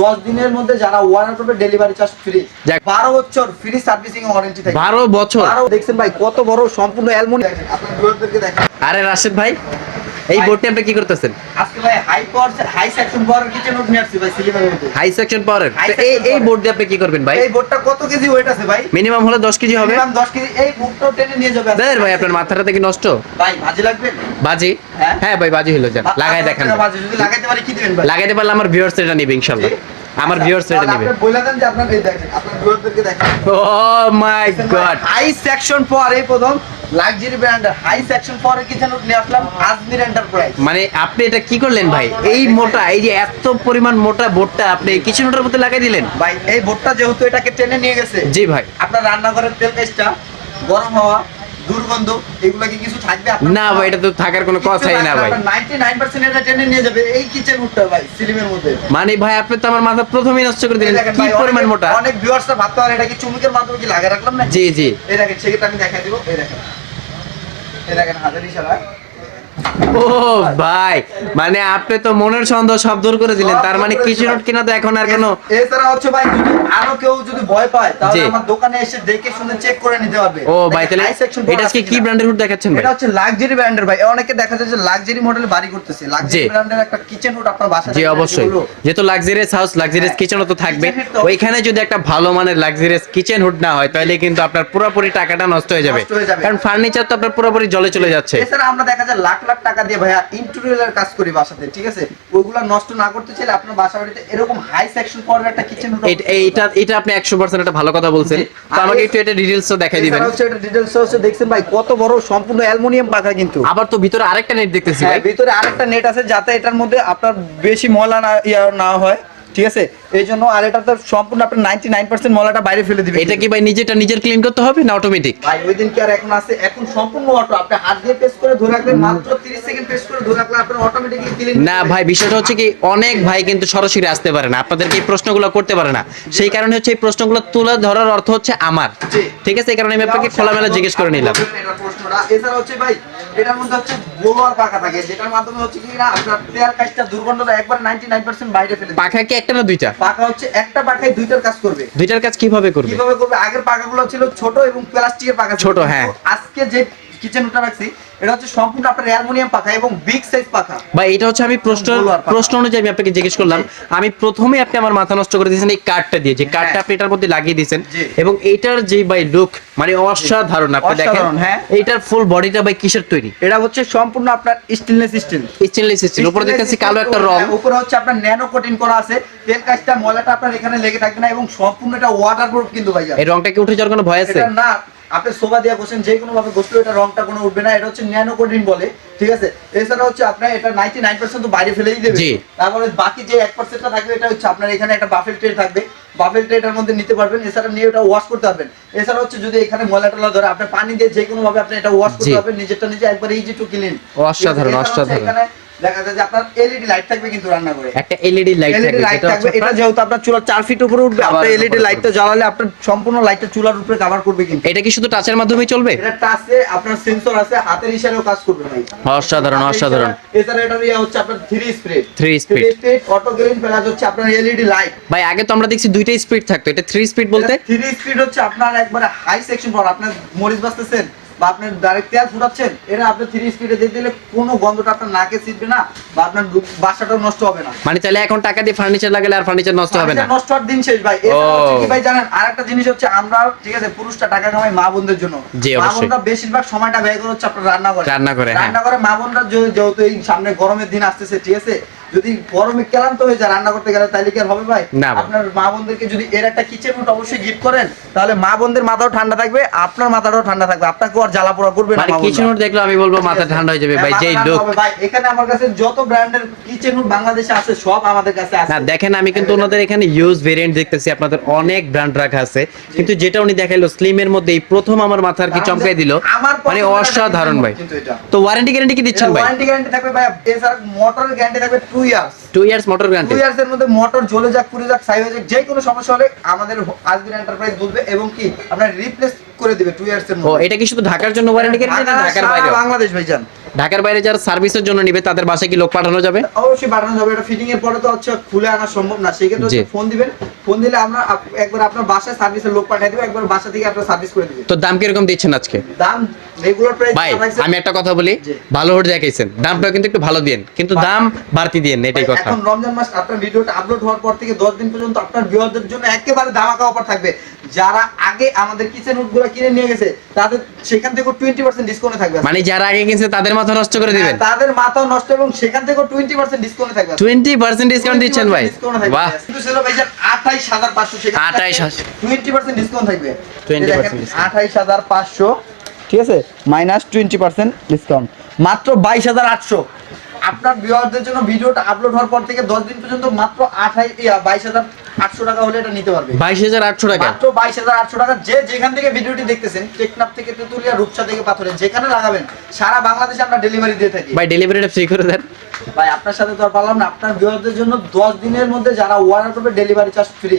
দশ দিনের মধ্যে যারা ওয়ান করবে ডেলিভারি চার্জ ফ্রি। বারো বছর ফ্রি সার্ভিসিং ওয়ারেন্টি থাকে। বারো বছর। দেখছেন ভাই কত বড় সম্পূর্ণ অ্যালমোনি আপনার দেখেন আরে রাশেদ ভাই এই বোর্ডটি আপনি কি করতেছেন? আজকে ভাই high power high section power kitchen wood নিয়ে আসছি ভাই সিলিমের হাই সেকশন High এই এই। বোর্ড দিয়ে আপনি কি করবেন ভাই? এই বোর্ডটা কত কেজি ওয়েট আছে ভাই? মিনিমাম হলে দশ কেজি হবে। Minimum 10 KG. এই বোর্ডটাও টেনে নিয়ে যাবে আজকে। ভাই আপনার মাথাটা কি নষ্ট। ভাই ভাজি লাগবে? বাজি? হ্যাঁ? হ্যাঁ ভাই বাজি হলো যান। লাগাই দেখান। ভাজি যদি লাগাইতে পারি কি দিবেন ভাই? লাগাইতে পারলে আমার ভিউয়ার্স এটা নিবে ইনশাআল্লাহ। আমার আচ্ছা, ভিউয়ার্স এটা তাহলে নিবে। আপনি বলে দেন যে আপনার এই দেখেন আপনার ভিউয়ারদেরকে দেখেন। Oh my god high section পর এই প্রথম। লাক্সারি ব্র্যান্ড হাই সেকশন পর কিচেন নিয়ে আসলাম আজমির এন্টারপ্রাইজ মানে আপনি এটা কি করলেন ভাই? এই মোটা এই যে এত পরিমাণ মোটা বোর্ডটা আপনি কিচেন ওটার মধ্যে লাগাই দিলেন? ভাই এই বোর্ডটা যেহেতু এটাকে টেনে নিয়ে গেছে জি ভাই। আপনার রান্নাঘরের তেল কাজটা গরম হওয়া দুর্গন্ধ এগুলা কি কিছু থাকবে না ভাই এটা তো থাকার কোনো কথাই না ভাই। 99% এটা টেনে নিয়ে যাবে এই কিচেন উডটা ভাই সিলিমের মধ্যে। মানে ভাই আপনি তো আমার মাথা প্রথমেই নষ্ট করে দিলেন। কি পরিমাণ অনেক- মোটা? অনেক ভিউয়ার্সরা ভাবতে পারে এটা কি চুমুকের মাধ্যমে কি রাখলাম না জি জি। এই দেখেন সেক্ষেত্রে আমি দেখাই দিব এই দেখেন। এই দেখেন হাজারি ইশারা। ও ভাই মানে আপনি তো মনের সন্দেহ সব দূর করে দিলেন। তার মানে কিচেন নোট কিনা তো এখন আর কোনো এছাড়া হচ্ছে ভাই যদি আরও কেউ যদি ভয় পায় তাহলে আমার দোকানে এসে দেখে শুনে চেক করে নিতে পারবে ও ভাই তাহলে এটা আজকে কি ব্র্যান্ডের হুড দেখাচ্ছেন ভাই? এটা হচ্ছে লাক্সারি ব্র্যান্ডের ভাই। অনেকে দেখা যায় যে লাক্সারি মডেলে বাড়ি করতেছে। লাক্সারি ব্র্যান্ডের একটা কিচেন হুড আপনার বাসায় জি অবশ্যই। যেহেতু লাক্সারিয়াস হাউস লাক্সারিয়াস। কিচেনও তো থাকবে। ওইখানে যদি একটা ভালো মানের লাক্সারিয়াস কিচেন হুড না হয় তাহলে কিন্তু আপনার পুরোপুরি টাকাটা নষ্ট হয়ে যাবে। নষ্ট হয়ে যাবে। কারণ ফার্নিচার তো আপনার পুরোপুরি জলে চলে যাচ্ছে। এছাড়া আমরা দেখা যায় লাখ লাখ টাকা দিয়ে ভাইয়া ইন্টেরিয়রের কাজ করি বাসাতে ঠিক আছে? ওইগুলো নষ্ট না করতে চাইলে আপনার বাসা বাড়িতে এরকম হাই সেকশন করার একটা কিচেন এটা এটা আপনি একশো পার্সেন্ট একটা ভালো কথা বলছেন। তো আমাকে একটু এটা ডিটেইলসও দেখাই দিবেন। হচ্ছে এটা ডিটেলস হচ্ছে দেখছেন ভাই কত বড় সম্পূর্ণ অ্যালুমিনিয়াম পাখা কিন্তু। আবার তো ভিতরে আরেকটা নেট দেখতেছি হ্যাঁ ভাই। ভিতরে আরেকটা নেট আছে যাতে এটার মধ্যে আপনার বেশি ময়লা না ইয়া না হয়। ঠিক আছে? এই জন্য আর এটা তো সম্পূর্ণ আপনার নাইনটি নাইন পার্সেন্ট ময়লাটা বাইরে ফেলে দিবে এটা কি ভাই নিজেটা নিজের ক্লিন করতে হবে না অটোমেটিক ভাই ওই দিন কি আর এখন আছে? এখন সম্পূর্ণ অটো আপনি হাত দিয়ে পেস্ট করে ধরে রাখলেন মাত্র 30 সেকেন্ড পেস্ট করে ধরে রাখলে আপনার অটোমেটিক্যালি ক্লিন না ভাই বিষয়টা হচ্ছে কি অনেক ভাই কিন্তু সরাসরি আসতে পারে না। আপনাদেরকে এই প্রশ্নগুলো করতে পারে না। সেই কারণে হচ্ছে এই প্রশ্নগুলো তুলে ধরার অর্থ হচ্ছে আমার। ঠিক আছে? এই কারণে আমি আপনাকে খোলামেলা জিজ্ঞেস করে নিলাম। এটা প্রশ্নটা এছাড়া হচ্ছে ভাই এটার মধ্যে হচ্ছে ব্লোয়ার পাখা থাকে যেটার মাধ্যমে হচ্ছে কি না আপনার তেয়ার কাজটা দুর্গন্ধটা একবার 99% বাইরে ফেলে পাখা কি একটা না দুইটা? পাখা হচ্ছে একটা পাখায় দুইটার কাজ করবে। দুইটার কাজ কীভাবে করবে? কীভাবে করবে? আগের পাখাগুলো ছিল ছোট এবং প্লাস্টিকের পাখা ছোট, হ্যাঁ। আজকে যে কিচেন ওটা রাখছি। এটা হচ্ছে সম্পূর্ণ আপনার অ্যালুমিনিয়াম পাখা এবং বিগ সাইজ পাখা। ভাই এটা হচ্ছে আমি প্রশ্ন। প্রশ্ন অনুযায়ী আমি আপনাকে জিজ্ঞেস করলাম। আমি প্রথমে আপনি আমার মাথা নষ্ট করে দিয়েছেন এই কার্ডটা দিয়ে। যে কার্ডটা হ্যাঁ। আপনি এটার মধ্যে লাগিয়ে দিয়েছেন। এবং এইটার যে ভাই লুক মানে অসাধারণ আপনি দেখেন। হ্যাঁ। এইটার ফুল বডিটা ভাই কিসের তৈরি? এটা হচ্ছে সম্পূর্ণ আপনার স্টেনলেস স্টিল স্টেনলেস স্টিল উপরে দেখতেছি কালো একটা রং। উপরে হচ্ছে আপনার ন্যানো কোটিং করা আছে। তেল কাজটা ময়লাটা আপনার এখানে লেগে থাকবে না এবং সম্পূর্ণ এটা ওয়াটারপ্রুফ কিন্তু ভাইয়া এই রংটা কি উঠে যাওয়ার কোনো ভয় আছে? না আপনি সোফা দিয়ে বসেন যে কোনো ভাবে বসলে এটা রংটা কোনো উঠবে না এটা হচ্ছে ন্যানো কোটিং বলে ঠিক আছে এছাড়া হচ্ছে আপনার এটা 99% তো বাইরে ফেলেই দেবে। তারপরে বাকি যে 1%টা থাকবে এটা হচ্ছে আপনার এখানে একটা বাফেল ট্রে থাকবে বাফেল ট্রে এটার মধ্যে নিতে পারবেন এছাড়া নিয়ে এটা ওয়াশ করতে পারবেন এছাড়া হচ্ছে যদি এখানে ময়লা টলা ধরে আপনি পানি দিয়ে যে কোনো ভাবে আপনি এটা ওয়াশ। করতে পারবেন নিজেরটা নিজে একবার ইজি টু ক্লিন অসাধারণ, অসাধারণ। এখানে দেখা যায় যে আপনার এলইডি লাইট থাকবে কিন্তু রান্না করে একটা এলইডি লাইট থাকবে লাইট থাকবে। এটা যেহেতু আপনার চুলার 4 ফিট উপরে উঠবে Cover এলইডি লাইটটা জ্বালালে আপনার সম্পূর্ণ লাইটটা চুলার উপরে কভার করবে কিন্তু। এটা কি শুধু টাচের মাধ্যমেই চলবে? এটা টাচে আপনার সেন্সর আছে হাতের ইশারাও কাজ করবে ভাই। অসাধারণ অসাধারণ। এছাড়া এটা ইয়া হচ্ছে আপনার 3 speed Three speed auto green plus হচ্ছে আপনার এলইডি লাইট ভাই আগে তো আমরা দেখছি দুইটাই স্পিড থাকতো এটা থ্রি স্পিড বলতে? 3 স্পিড হচ্ছে আপনার একবারে হাই সেকশন পাওয়ার আপনার মরিচ বাজতেছেন বা আপনি ডাইরেক্ট তেল ফুটাচ্ছেন এটা আপনি 3 স্পিডে দিয়ে দিলে কোনো গন্ধটা আপনার নাকে ছিটবে না বা আপনার বাসাটাও নষ্ট হবে না। মানে তাহলে এখন টাকা দিয়ে ফার্নিচার লাগালে আর ফার্নিচার নষ্ট হবে না? নষ্ট হওয়ার দিন শেষ ভাই। কি ভাই জানেন আরেকটা জিনিস হচ্ছে আমরা ঠিক আছে পুরুষটা টাকা কামাই মা বোনদের জন্য। মা। বোনরা বেশিরভাগ সময়টা ব্যয় করে হচ্ছে আপনার রান্না করে রান্না করে, হ্যাঁ। রান্না করে মা বোনরা যেহেতু এই সামনে গরমের দিন আসতেছে ঠিক আছে যদি গরমে ক্লান্ত হয়ে যায় রান্না করতে গেলে তাহলে কি আর হবে ভাই? আপনার মা বোনদেরকে যদি এর একটা কিচেন রুট অবশ্যই গিফট করেন তাহলে মা বোনদের মাথাও ঠান্ডা থাকবে আপনার মাথাটাও ঠান্ডা থাকবে। আপনাকেও আর জ্বালা পোড়া করবে না মানে মা বোনরা। দেখলে আমি বলব মাথা ঠান্ডা হয়ে যাবে হ্যাঁ, ভাই যেই লুক ভাই। এখানে আমার কাছে যত ব্র্যান্ডের কিচেন রুট বাংলাদেশে আছে সব আমাদের কাছে আছে। না দেখেন আমি কিন্তু ওনাদের এখানে ইউজ ভেরিয়েন্ট দেখতেছি আপনাদের অনেক ব্র্যান্ড রাখা আছে। কিন্তু যেটা উনি দেখাইলো স্লিমের মধ্যে এই প্রথম আমার মাথার কি চমকাই দিল আমার মানে অসাধারণ ভাই। তো ওয়ারেন্টি গ্যারান্টি কি দিচ্ছেন ভাই? ওয়ারেন্টি গ্যারান্টি থাকবে ভাই এছাড়া মোটরের গ্যারান্টি থাকবে 2 years two years motor guarantee 2 years এর মধ্যে মোটর জ্বলে যাক পুড়ে যাক সাই হয়ে যাক যে কোনো সমস্যা হলে আমাদের আজমির এন্টারপ্রাইজ বলবে এবং কি আপনারা রিপ্লেস করে দিবে 2 ইয়ার্স এর ও এটা কি শুধু ঢাকার জন্য ওয়ারেন্টি গ্যারান্টি না ঢাকা, ঢাকার বাইরে বাংলাদেশ ভাইজান। ঢাকার বাইরে যারা সার্ভিসের জন্য নিবে তাদের বাসায় কি লোক পাঠানো যাবে? অবশ্যই বাড়ানো যাবে। এটা ফিটিং এর পরে তো হচ্ছে খুলে আনা সম্ভব না। সেক্ষেত্রে জি। হচ্ছে ফোন দিবেন। ফোন দিলে আমরা একবার আপনার বাসায় সার্ভিসের লোক পাঠিয়ে দেবো। একবার বাসা থেকে আপনার সার্ভিস করে দিবেন। তো দাম কীরকম দিচ্ছেন আজকে? দাম রেগুলার প্রাইস ভাই আমি একটা কথা বলি। ভালো হোট দেখাইছেন। দামটা কিন্তু একটু ভালো দিন কিন্তু দাম বাড়তি দিন এটাই কথা। এখন রমজান মাস আপনার ভিডিওটা আপলোড হওয়ার পর থেকে 10 দিন পর্যন্ত আপনার ভিউয়ারদের জন্য একেবারে ধামাকা অফার থাকবে। যারা আগে আমাদের কিচেন কিনে নিয়ে গেছে তাদের সেখান থেকে টোয়েন্টি পার্সেন্ট ডিসকাউন্ট থাকবে মানে যারা আগে কিনছে তাদের মাথা নষ্ট করে হ্যাঁ, দেবে তাদের মাথা নষ্ট এবং সেখান থেকে 20% ডিসকাউন্টে থাকবে 20% ডিসকাউন্ট দিচ্ছেন ভাই। কিন্তু ভাই 28500 সেখানে 28500 20% ডিসকাউন্ট থাকবে। 20% 28500 ঠিক আছে? মাইনাস 20% ডিসকাউন্ট মাত্র 22800 আপনার ভিউয়ারদের জন্য ভিডিওটা আপলোড হওয়ার পর থেকে 10 দিন পর্যন্ত মাত্র 28 22000 আটশো টাকা হলে এটা নিতে পারবে। বাইশ হাজার আটশো টাকা। মাত্র বাইশ হাজার আটশো টাকা যে যেখান থেকে ভিডিওটি দেখতেছেন টেকনাফ থেকে তেতুলিয়া রূপসা থেকে পাথরে যেখানে লাগাবেন সারা বাংলাদেশে আমরা ডেলিভারি দিয়ে থাকি। ভাই ডেলিভারিটা ফ্রি করে দেন। ভাই আপনার সাথে তো আর পারলাম না আপনার ভিউয়ারদের জন্য দশ দিনের মধ্যে যারা অর্ডার করবে ডেলিভারি চার্জ ফ্রি